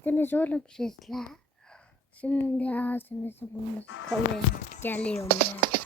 ettiniz oğlum sizler. Şey Şimdi ağzınızı burnunuzu kavaya geliyorum ya.